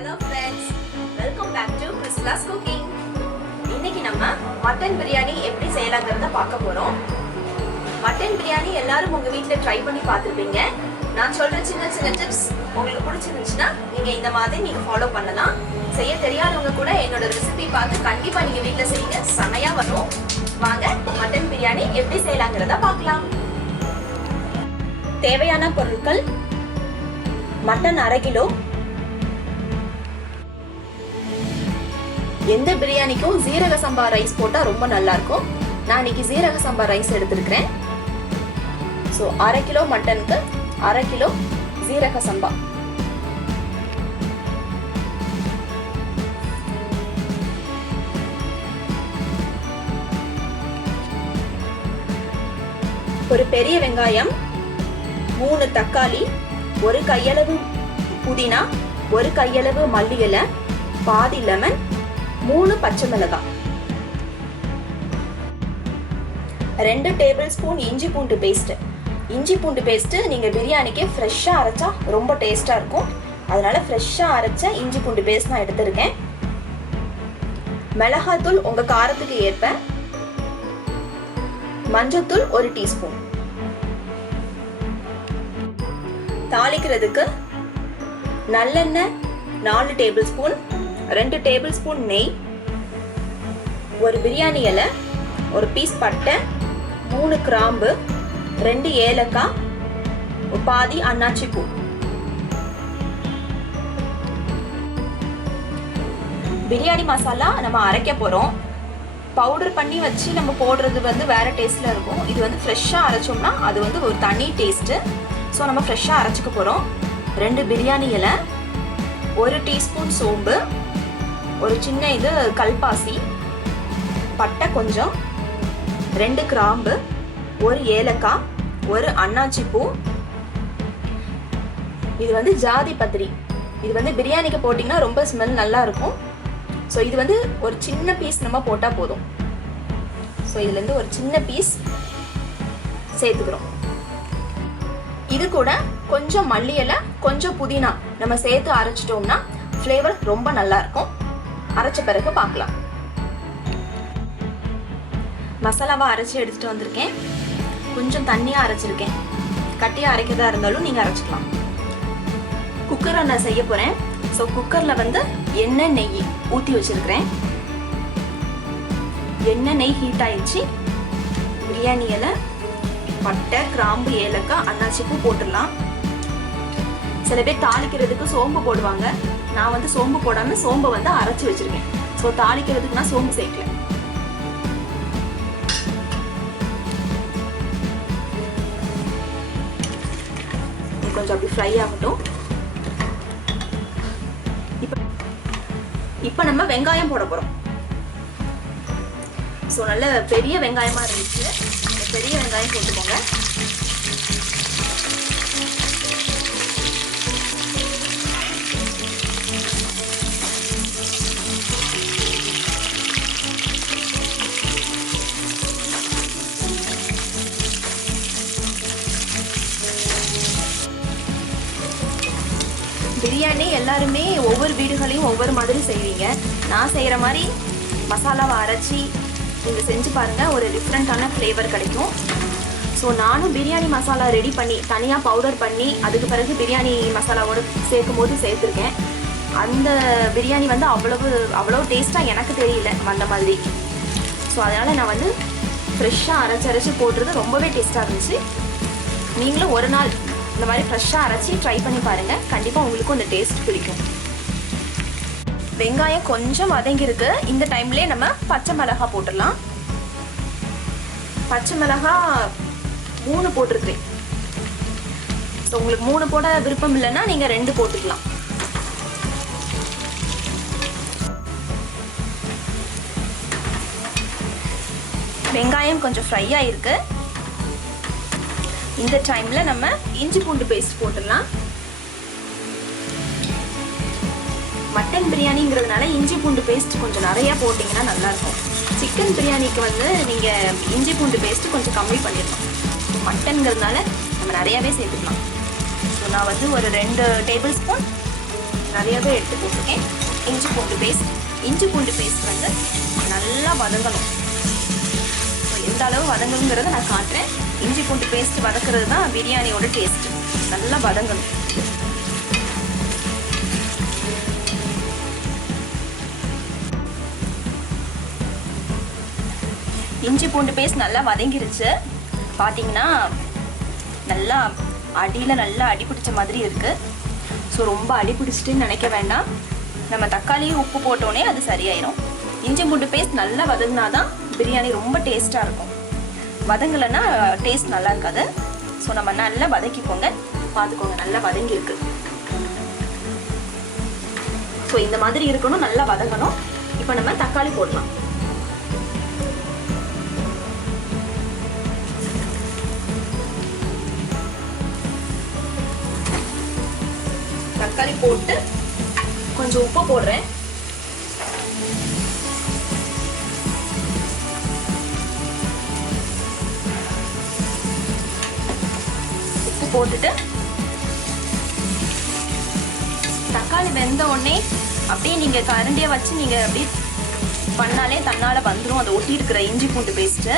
Hello friends, welcome back to Priscilla's Cooking. இன்னைக்கு நம்ம mutton biryani எப்படி செய்யலாம்ங்கறத பார்க்க போறோம். மட்டன் பிரியாணி எல்லாரும் உங்க வீட்ல ட்ரை பண்ணி பார்த்திருப்பீங்க. நான் சொல்ற சின்ன சின்ன டிப்ஸ் உங்களுக்கு பிடிச்சிருந்துச்சுனா நீங்க இந்த மாதிரி நீங்க ஃபாலோ பண்ணலாம். செய்ய தெரியாதவங்க கூட என்னோட ரெசிபி பார்த்து கண்டிப்பா நீங்க வீட்ல செய்யுங்க. செமையா வரும். வாங்க மட்டன் பிரியாணி எப்படி செய்யலாம்ங்கறத பார்க்கலாம். தேவையான பொருட்கள்: மட்டன் 1/2 கிலோ. எந்த பிரியாணிக்கும் ஜீரக சம்பா ரைஸ் போட்டா ரொம்ப நல்லா இருக்கும். நான் இன்னைக்கு ஜீரக சம்பா ரைஸ் எடுத்துக்கிறேன். சோ 1/2 கிலோ மட்டனுக்கு 1/2 கிலோ ஜீரக சம்பா. ஒரு பெரிய வெங்காயம், 3 தக்காளி, 1 கையளவு புதினா, 1 கையளவு மல்லி இலை, பாதி லெமன், 3 பச்சை மிளகாய், 2 டேபிள் ஸ்பூன் இஞ்சி பூண்டு பேஸ்ட். இஞ்சி பூண்டு பேஸ்ட் நீங்க பிரியாணிக்கு ஃப்ரெஷ்ஷா அரைச்சா ரொம்ப டேஸ்டா இருக்கும். அதனால ஃப்ரெஷ்ஷா அரைச்ச இஞ்சி பூண்டு பேஸ்ட் நான் எடுத்திருக்கேன். மிளகாய்த்தூள் உங்க காரத்துக்கு ஏற்ப, மஞ்சள்தூள் 1 டீஸ்பூன். தாளிக்கிறதுக்கு நல்லெண்ணெய் 4 டேபிள் ஸ்பூன், 2 டேபிள் ஸ்பூன் நெய், 1 பிரியாணி இலை, 1 பீஸ் பட்டை, 3 கிராம்பு, 2 ஏலக்காய், பாதி அன்னாச்சி பூ. பிரியாணி மசாலா நம்ம அரைக்க போறோம். பவுடர் பண்ணி வச்சு நம்ம போடுறது வேற டேஸ்ட்ல இருக்கும். இது ஃப்ரெஷ்ஷா அரைச்சோம்னா அது ஒரு தனி டேஸ்ட். ஸோ நம்ம ஃப்ரெஷ்ஷா அரைச்சிக்க போறோம். 2 பிரியாணி இலை, 1 டீஸ்பூன் சோம்பு, ஒரு சின்ன இது கல்பாசி, பட்டை கொஞ்சம், 2 கிராம்பு, 1 ஏலக்காய், 1 அன்னாச்சி பூ. இது ஜாதி பத்திரி. இது பிரியாணிக்கு போட்டிங்கன்னா ரொம்ப ஸ்மெல் நல்லா இருக்கும். ஸோ இது ஒரு சின்ன பீஸ் நம்ம போட்டால் போதும். ஸோ இதுலேருந்து ஒரு சின்ன பீஸ் சேர்த்துக்கிறோம். இது கூட கொஞ்சம் மல்லி இலை, கொஞ்சம் புதினா நம்ம சேர்த்து அரைச்சிட்டோம்னா ஃப்ளேவர் ரொம்ப நல்லா இருக்கும். அரைச்ச பிறகு பார்க்கலாம். மசாலாவை அரைச்சி எடுத்துட்டு வந்திருக்கேன். கொஞ்சம் தண்ணியா அரைச்சிருக்கேன். கட்டியா அரைக்கிறதா இருந்தாலும் நீங்க அரைச்சிக்கலாம். குக்கரை நான் செய்ய போறேன். ஸோ குக்கர்ல எண்ணெய் நெய் ஊற்றி வச்சிருக்கிறேன். எண்ணெய் நெய் ஹீட் ஆயிடுச்சு. பிரியாணி இலை, பட்டை, கிராம்பு, ஏலக்காய், அன்னாச்சி பூ போட்டுடலாம். சில பேர் தாளிக்கிறதுக்கு சோம்பு போடுவாங்க. நான் சோம்பு போடாம சோம்பை அரைச்சி வச்சிருக்கேன். ஸோ தாளிக்கிறதுக்கு நான் சோம்பு சேர்க்கல. கொஞ்சம் அப்படி ஃப்ரை ஆகட்டும். இப்போ நம்ம வெங்காயம் போட போறோம். ஸோ நல்ல பெரிய வெங்காயமா இருந்துச்சு. பெரிய வெங்காயம் போட்டுக்கோங்க. பிரியாணி எல்லாருமே ஒவ்வொரு வீடுகளையும் ஒவ்வொரு மாதிரி செய்வீங்க. நான் செய்கிற மாதிரி மசாலாவை அரைச்சி நீங்கள் செஞ்சு பாருங்கள். ஒரு டிஃப்ரெண்ட்டான ஃப்ளேவர் கிடைக்கும். ஸோ நானும் பிரியாணி மசாலா ரெடி பண்ணி தனியாக பவுடர் பண்ணி அதுக்கு பிறகு பிரியாணி மசாலாவோடு சேர்க்கும் போது சேர்த்துருக்கேன். அந்த பிரியாணி அவ்வளோ டேஸ்ட்டாக எனக்கு தெரியல அந்த மாதிரி. ஸோ அதனால் நான் ஃப்ரெஷ்ஷாக அரைச்சி போடுறது ரொம்பவே டேஸ்ட்டாக இருந்துச்சு. நீங்களும் ஒரு நாள் இந்த மாதிரி ஃப்ரெஷ்ஷாக அரைச்சி ட்ரை பண்ணி பாருங்கள். கண்டிப்பாக உங்களுக்கும் அந்த டேஸ்ட் பிடிக்கும். வெங்காயம் கொஞ்சம் வதங்கிருக்கு. இந்த டைம்லேயே நம்ம பச்சை மிளகாய் போட்டுடலாம். பச்சை மிளகாய் 3 போட்டிருக்கிறேன். ஸோ உங்களுக்கு 3 போட விருப்பம் இல்லைன்னா நீங்கள் 2 போட்டுக்கலாம். வெங்காயம் கொஞ்சம் ஃப்ரை ஆயிருக்கு. இந்த டைம்ல நம்ம இஞ்சி பூண்டு பேஸ்ட் போட்டுடலாம். மட்டன் பிரியாணிங்கிறதுனால இஞ்சி பூண்டு பேஸ்ட் கொஞ்சம் நிறைய போட்டிங்கன்னா நல்லா இருக்கும். சிக்கன் பிரியாணிக்கு நீங்க இஞ்சி பூண்டு பேஸ்ட் கொஞ்சம் கம்மி பண்ணிடலாம். மட்டன்ங்கிறதுனால நம்ம நிறையவே சேர்த்துக்கலாம். ஸோ நான் ஒரு 2 டேபிள் ஸ்பூன் நிறையவே எடுத்து போட்டிருக்கேன். இஞ்சி பூண்டு பேஸ்ட் வந்து நல்லா வதங்கணும். எந்த அளவு வதங்கணுங்கிறத நான் காட்டுறேன். இஞ்சி பூண்டு பேஸ்ட் வதக்குறது தான் பிரியாணியோட டேஸ்ட். நல்லா வதங்கணும். இஞ்சி பூண்டு பேஸ்ட் நல்லா வதங்கிருச்சு. பார்த்தீங்கன்னா நல்லா அடியில் நல்லா அடி பிடிச்ச மாதிரி இருக்குது. ஸோ ரொம்ப அடி பிடிச்சிட்டுன்னு நினைக்க வேண்டாம். நம்ம தக்காளி உப்பு போட்டோன்னே அது சரியாயிடும். இஞ்சி பூண்டு பேஸ்ட் நல்லா வதங்கினா தான் பிரியாணி ரொம்ப டேஸ்ட்டாக இருக்கும். வதங்கலைன்னா டேஸ்ட் நல்லா இருக்காது. ஸோ நம்ம நல்லா வதக்கிக்கோங்க. பார்த்துக்கோங்க, நல்லா வதங்கியிருக்கு. ஸோ இந்த மாதிரி இருக்கணும், நல்லா வதங்கணும். இப்போ நம்ம தக்காளி போடலாம். தக்காளி போட்டு கொஞ்சம் உப்பு போடுறேன். உப்பு போட்டுட்டு தக்காளி வெந்த உடனே அப்படியே நீங்க கரண்டியை வச்சு நீங்க அப்படியே பண்ணாலே தன்னால வந்துடும். அதை ஒட்டி இருக்கிற இஞ்சி பூண்டு பேஸ்ட்.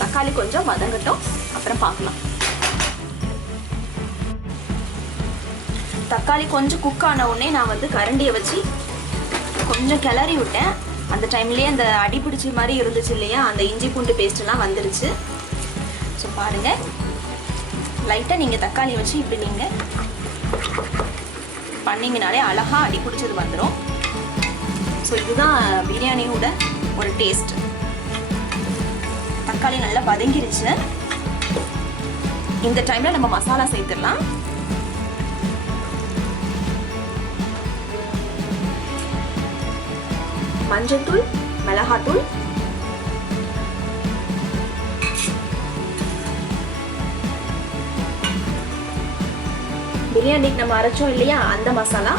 தக்காளி கொஞ்சம் வதங்கட்டும், அப்புறம் பார்க்கலாம். தக்காளி கொஞ்சம் குக் ஆன உடனே நான் வந்து கரண்டியை வச்சு கொஞ்சம் கிளறி விட்டேன். அந்த டைம்லேயே அந்த அடி பிடிச்ச மாதிரி இருந்துச்சு இல்லையா, அந்த இஞ்சி பூண்டு பேஸ்ட்லாம் வந்துருச்சு. ஸோ பாருங்கள், லைட்டாக நீங்கள் தக்காளி வச்சு இப்படி நீங்கள் பண்ணிங்கனாலே அழகாக அடி பிடிச்சது வந்துடும். ஸோ இதுதான் பிரியாணியோட ஒரு டேஸ்ட். தக்காளி நல்லா வதங்கிருச்சு. இந்த டைம்ல நம்ம மசாலா சேர்த்துடலாம். மஞ்சள்தூள், மிளகாத்தூள், பிரியாணிக்கு நம்ம அரைச்சோம் இல்லையா அந்த மசாலா,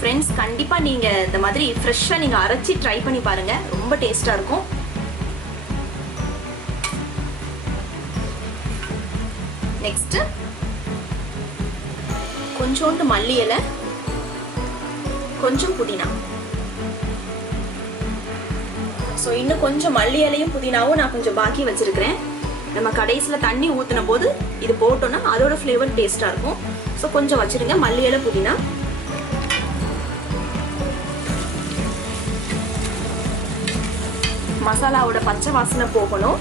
ஃப்ரெண்ட்ஸ் கண்டிப்பாக நீங்கள் இந்த மாதிரி ஃப்ரெஷ்ஷாக நீங்கள் அரைச்சி ட்ரை பண்ணி பாருங்கள். ரொம்ப டேஸ்ட்டாக இருக்கும். நெக்ஸ்ட்டு கொஞ்சோண்டு மல்லி இலை, கொஞ்சம் புதினா. ஸோ இன்னும் கொஞ்சம் மல்லி இலையும் புதினாவும் நான் கொஞ்சம் பாக்கி வச்சுருக்கிறேன். நம்ம கடைசியில் தண்ணி ஊற்றின போது இது போட்டோன்னா அதோட ஃப்ளேவர் டேஸ்ட்டாக இருக்கும். ஸோ கொஞ்சம் வச்சுருங்க மல்லி இலை புதினா. மசாலாவோட பச்சை வாசனை போகணும்.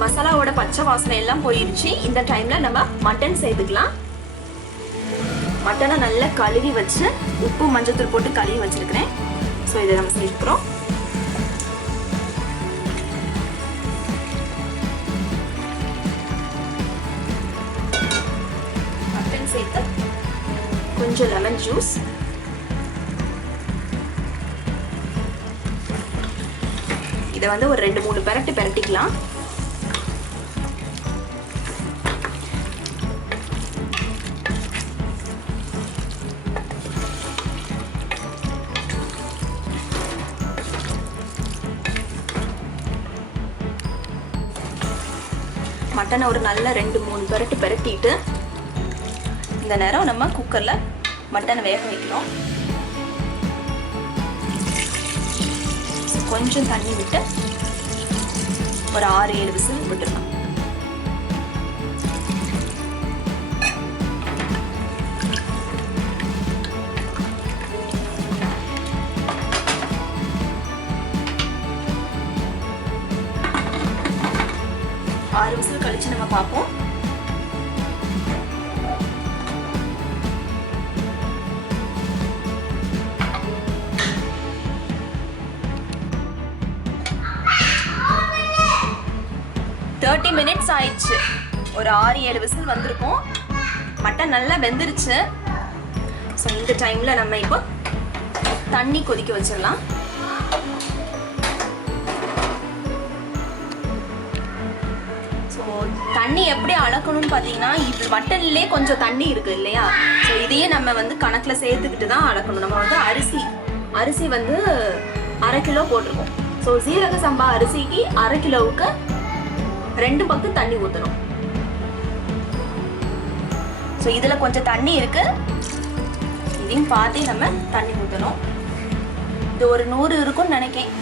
மசாலாவோட பச்சை வாசனை எல்லாம் போயிடுச்சு. இந்த டைம்ல நம்ம மட்டன் சேர்த்துக்கலாம். மட்டனை நல்லா கழுவி வச்சு உப்பு மஞ்சத்தூள் போட்டு கழுவி வச்சிருக்கிறேன். ஸோ இதை நம்ம சேர்க்கிறோம். மட்டன் சேர்த்து கொஞ்சம் லெமன் ஜூஸ், இதை வந்து ஒரு 2-3 பெரட்டிக்கலாம். மட்டனை ஒரு நல்ல 2-3 பெரட்டிட்டு இந்த நேரம் நம்ம குக்கர்ல மட்டனை வேக வைக்கிறோம். கொஞ்சம் தண்ணி விட்டு ஒரு 6-7 விசில் விட்டுடலாம். ஆறு விசில் கழிச்சு நம்ம பார்ப்போம். மினிட்ஸ் ஆயிடுச்சு. ஒரு 6-7 விசில் வந்திருக்கும். மட்டன் நல்லா வெந்துருச்சு. ஸோ இந்த டைம்ல நம்ம இப்போ தண்ணி கொதிக்க வச்சிடலாம். ஸோ தண்ணி எப்படி அளக்கணும்னு பார்த்தீங்கன்னா, இப்போ மட்டன்லேயே கொஞ்சம் தண்ணி இருக்கு இல்லையா, ஸோ இதையே நம்ம வந்து கணக்கில் சேர்த்துக்கிட்டு தான் அளக்கணும். நம்ம வந்து அரிசி வந்து 1/2 கிலோ போட்டிருக்கோம். ஸோ சீரக சம்பா அரிசிக்கு 1/2 கிலோவுக்கு 2 பங்கு தண்ணி ஊற்றணும். ஸோ இதில் கொஞ்சம் தண்ணி இருக்கு, இதையும் பார்த்து நம்ம தண்ணி ஊற்றணும். இது ஒரு 100 இருக்கும்னு நினைக்கிறேன்.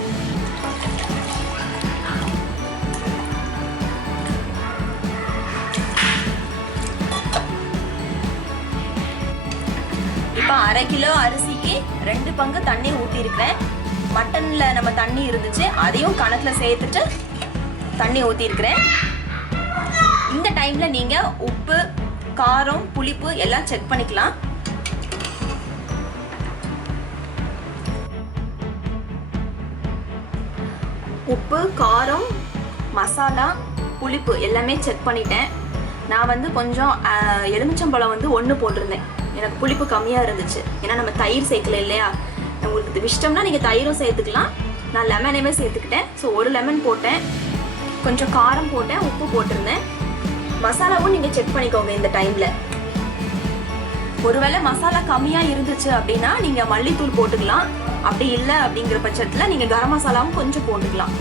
இப்போ 1/2 கிலோ அரிசிக்கு 2 பங்கு தண்ணி ஊற்றிருக்கிறேன். மட்டனில் நம்ம தண்ணி இருந்துச்சு, அதையும் கணக்கில் சேர்த்துட்டு தண்ணி ஊற்றிருக்கிறேன். இந்த டைமில் நீங்கள் உப்பு, காரம், புளிப்பு எல்லாம் செக் பண்ணிக்கலாம். உப்பு, காரம், மசாலா, புளிப்பு எல்லாமே செக் பண்ணிட்டேன். நான் வந்து கொஞ்சம் எலுமிச்சம்பழம் வந்து 1 போட்டிருந்தேன். எனக்கு புளிப்பு கம்மியாக இருந்துச்சு, ஏன்னா நம்ம தயிர் சேர்க்கல இல்லையா. உங்களுக்கு இஷ்டம்னா நீங்கள் தயிரும் சேர்த்துக்கலாம். நான் லெமனையுமே சேர்த்துக்கிட்டேன். ஸோ 1 லெமன் போட்டேன், கொஞ்சம் காரம் போட்டேன், உப்பு போட்டிருந்தேன். மசாலாவும் நீங்கள் செக் பண்ணிக்கோங்க இந்த டைமில். ஒருவேளை மசாலா கம்மியாக இருந்துச்சு அப்படின்னா நீங்கள் மல்லித்தூள் போட்டுக்கலாம். அப்படி இல்லை அப்படிங்கிற பட்சத்தில் நீங்கள் கரம் மசாலாவும் கொஞ்சம் போட்டுக்கலாம்.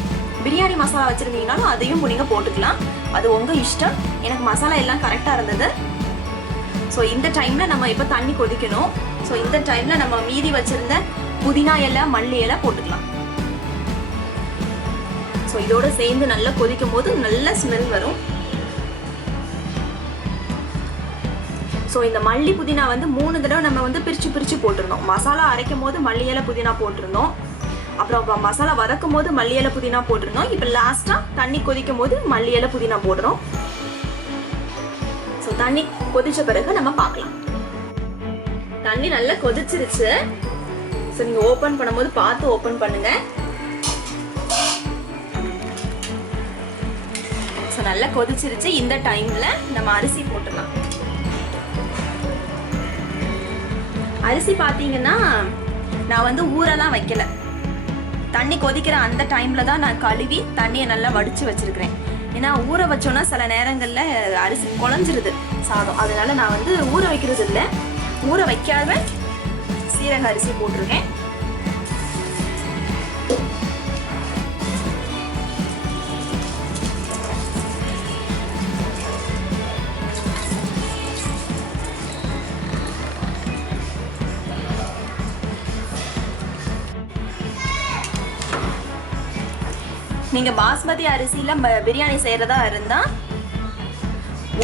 பிரியாணி மசாலா வச்சுருந்தீங்கன்னாலும் அதையும் நீங்கள் போட்டுக்கலாம், அது உங்கள் இஷ்டம். எனக்கு மசாலா எல்லாம் கரெக்டாக இருந்தது. ஸோ இந்த டைமில் நம்ம இப்போ தண்ணி கொதிக்கணும். ஸோ இந்த டைமில் நம்ம மீதி வச்சுருந்த புதினா இலை, மல்லி இலை போட்டுக்கலாம். ஸோ இதோட சேர்ந்து நல்லா கொதிக்கும் போது நல்ல ஸ்மெல் வரும். ஸோ இந்த மல்லி புதினா வந்து 3 தடவை நம்ம வந்து பிரித்து போட்டிருந்தோம். மசாலா அரைக்கும் போது மல்லி இலை புதினா போட்டிருந்தோம், அப்புறம் மசாலா வதக்கும் போது மல்லி இலை புதினா போட்டிருந்தோம். இப்போ லாஸ்ட்டாக தண்ணி கொதிக்கும் போது மல்லி இலை புதினா போடுறோம். ஸோ தண்ணி கொதிச்ச பிறகு நம்ம பார்க்கலாம். தண்ணி நல்லா கொதிச்சிருச்சு. ஸோ நீங்கள் ஓப்பன் பண்ணும்போது பார்த்து ஓப்பன் பண்ணுங்க. ஸோ நல்லா கொதிச்சிருச்சு. இந்த டைமில் நம்ம அரிசி போட்டுடலாம். அரிசி பார்த்தீங்கன்னா நான் வந்து ஊரெல்லாம் வைக்கல, தண்ணி கொதிக்கிற அந்த டைமில் தான் நான் கழுவி தண்ணியை நல்லா வடித்து வச்சுருக்கிறேன். ஏன்னா ஊற வச்சோன்னா சில நேரங்களில் அரிசி குழஞ்சிருது சாதம், அதனால நான் வந்து ஊற வைக்கிறது இல்லை. ஊற வைக்காத சீரக அரிசி போட்டிருக்கேன். நீங்க பாஸ்மதி அரிசியில பிரியாணி செய்யறதா இருந்தா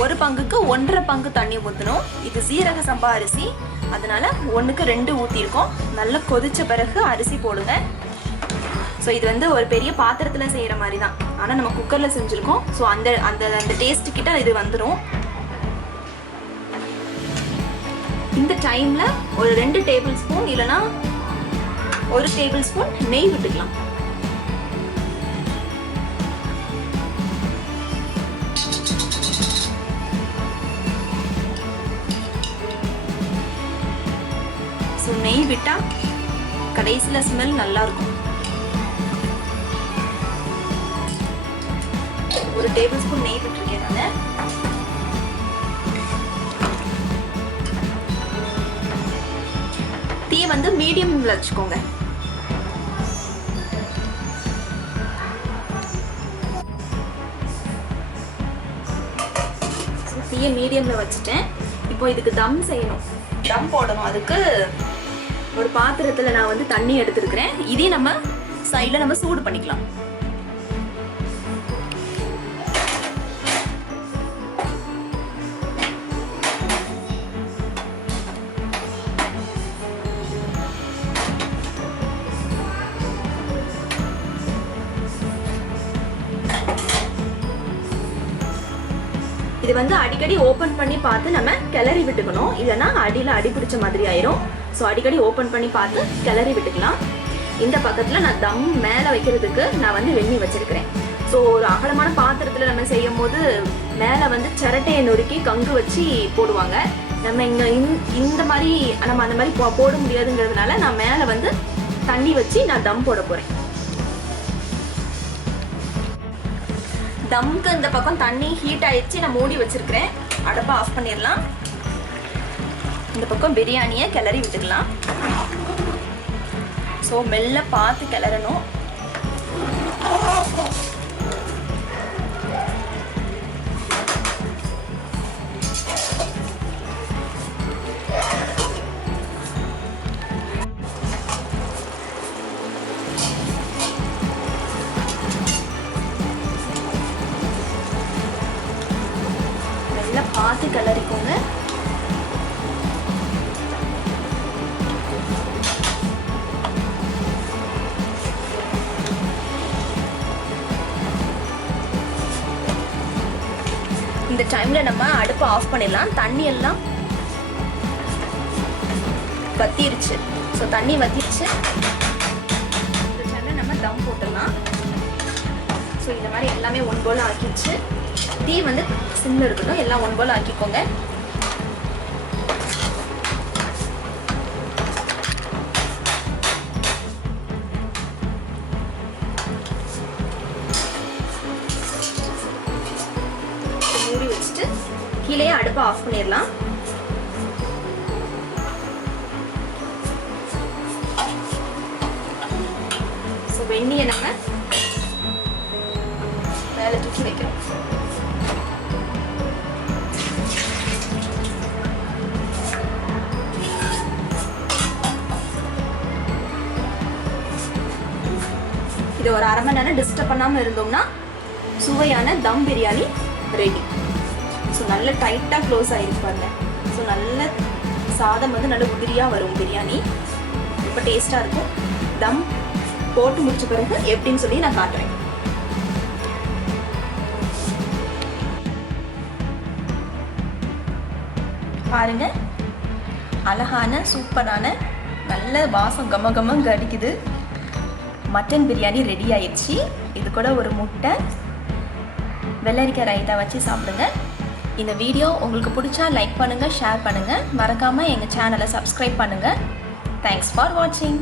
1 பங்குக்கு 1.5 பங்கு தண்ணி ஊற்றணும். இது சீரக சம்பா அரிசி, அதனால 1க்கு 2 ஊற்றிருக்கோம். நல்லா கொதிச்ச பிறகு அரிசி போடுங்க. ஸோ இது வந்து ஒரு பெரிய பாத்திரத்தில் செய்கிற மாதிரி தான், ஆனால் நம்ம குக்கரில் செஞ்சுருக்கோம். ஸோ அந்த அந்த அந்த டேஸ்ட்டு கிட்ட இது வந்துடும். இந்த டைமில் ஒரு 2 டேபிள் ஸ்பூன் இல்லைன்னா 1 டேபிள் ஸ்பூன் நெய் விட்டுக்கலாம். ஸோ நெய் விட்டால் கடைசியில் ஸ்மெல் நல்லா இருக்கும். 1 டேபிள் ஸ்பூன் நெய் விட்டுருக்கேன் நான். தீயை வந்து மீடியம்ல வச்சுக்கோங்க. தீயை மீடியம்ல வச்சுட்டேன். இப்போ இதுக்கு தம் செய்யணும், தம் போடணும். அதுக்கு ஒரு பாத்திரத்துல நான் வந்து தண்ணி எடுத்துருக்கிறேன். இதையும் நம்ம சைட்ல நம்ம சூடு பண்ணிக்கலாம். இது வந்து அடிக்கடி ஓபன் பண்ணி பார்த்து நம்ம கிளறி விட்டுக்கணும், இல்லைன்னா அடியில் அடி பிடிச்ச மாதிரி ஆயிரும். ஸோ அடிக்கடி ஓப்பன் பண்ணி பார்த்து கிளறி விட்டுக்கலாம். இந்த பக்கத்தில் நான் தம் மேலே வைக்கிறதுக்கு நான் வந்து வெந்நி வச்சிருக்கிறேன். ஸோ ஒரு அகலமான பாத்திரத்தில் நம்ம செய்யும் போது மேலே வந்து சிரட்டையை நொறுக்கி கங்கு வச்சு போடுவாங்க. நம்ம இங்கே இந்த மாதிரி நம்ம அந்த மாதிரி போட முடியாதுங்கிறதுனால நான் மேலே வந்து தண்ணி வச்சு நான் தம் போட போகிறேன். தம்க்கு இந்த பக்கம் தண்ணி ஹீட் ஆயிடுச்சு, நான் மூடி வச்சிருக்கிறேன். அடுப்பை ஆஃப் பண்ணிடலாம். இந்த பக்கம் பிரியாணியை கிளறி விட்டுக்கலாம். ஸோ ஸோ மெல்ல பார்த்து கிளறணும். மெல்ல பார்த்து கிளறிக்கோங்க. இந்த டைமில் நம்ம அடுப்பை ஆஃப் பண்ணிடலாம். தண்ணி எல்லாம் வத்திருச்சு. ஸோ தண்ணி வத்திருச்சு. இந்த டைமில் நம்ம தம் போட்டுடலாம். ஸோ இந்த மாதிரி எல்லாமே ஒன் போல் ஆக்கிடுச்சு. டீ வந்து சிம்மில் இருக்கட்டும். எல்லாம் ஒன் போல் ஆக்கிக்கோங்க. மூடி வச்சுட்டு கீழே அடுப்பை ஆஃப் பண்ணிடலாம். ஸோ வெந்நியை நம்ம மேலே தூக்கி வைக்கிறோம். இது ஒரு அரை மணி நேரம் டிஸ்டர்ப் பண்ணாமல் இருந்தோம்னா சுவையான தம் பிரியாணி ரெடி. ஸோ நல்ல டைட்டாக க்ளோஸ் ஆகிருப்பாங்க. ஸோ நல்ல சாதம் வந்து நல்ல உதிரியாக வரும் பிரியாணி. ரொம்ப டேஸ்ட்டாக இருக்கும். தம் போட்டு முடிச்ச பிறகு எப்படின்னு சொல்லி நான் காட்டுறேன். பாருங்க, அழகான சூப்பரான நல்ல வாசம் கமகமங்க அடிக்குது. மட்டன் பிரியாணி ரெடி ஆயிடுச்சு. இது கூட ஒரு முட்டை, வெள்ளரிக்காய் ரைத்தா வச்சு சாப்பிடுங்க. இந்த வீடியோ உங்களுக்கு பிடிச்சா லைக் பண்ணுங்கள், ஷேர் பண்ணுங்கள். மறக்காமல் எங்கள் சேனலை சப்ஸ்கிரைப் பண்ணுங்கள். தேங்க்ஸ் ஃபார் வாட்சிங்.